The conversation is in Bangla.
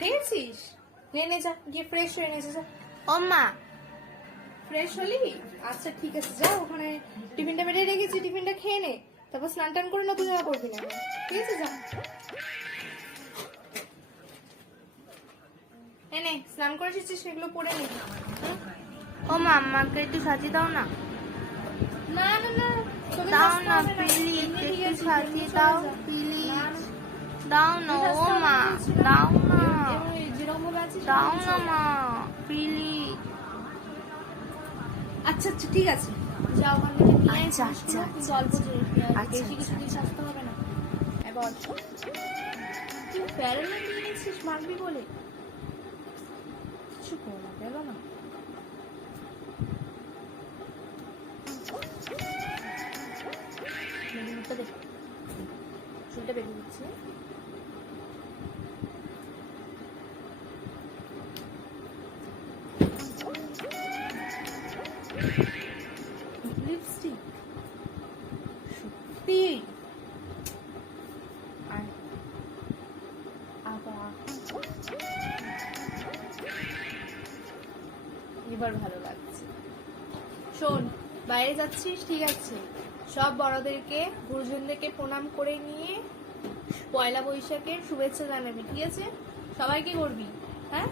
উঠে গেছিস? নে যা, গিয়ে ফ্রেশ হয়ে নিয়েছিস। ও মা, ফ্রেশ হলি? আচ্ছা ঠিক আছে, যা, ওখানে টিফিনটা বেড়ে রেখেছি, টিফিনটা খেয়ে নে, তারপর স্নান টান করে নতুন জামা পরবি না, ঠিক আছে? যা, এনে স্নান করে এসেছিস, সেগুলো পরে নে। ও মা, আমাকে একটু সাজিয়ে দাও না। না না না, তোকে দাও সাজতে না হবে না, প্লিজ, এমনি ঠিক একটু আছে, সাজিয়ে এমনি দাও চলে যা। প্লিজ। না, দাও না ও মা, দাও না, যেরকম ভাবে আছিস দাও সেরকম না চল। মা প্লিজ। আচ্ছা আচ্ছা ঠিক আছে, যা ওখান থেকে নিয়ে আয় আচ্ছা, জিনিসগুলো, আচ্ছা, কিন্তু আচ্ছা, অল্প জিনিস নিয়ে আয়, আচ্ছা, বেশি কিছু আচ্ছা, জিনিস আসতে হবে না। এবার তুই প্যারেল নিয়ে নিয়েছিস মারবি বলে, কিছু করা গেল না। বেলুনটা দে, চুলটা বেরিয়ে দিচ্ছি। লিপস্টিক সত্যি আর আবার এবার ভালো লাগছে। শোন, বাইরে যাচ্ছিস ঠিক আছে, সব বড়দেরকে গুরুজনদেরকে প্রণাম করে নিয়ে পয়লা বৈশাখের শুভেচ্ছা জানাবি, ঠিক আছে? সবাইকে করবি, হ্যাঁ?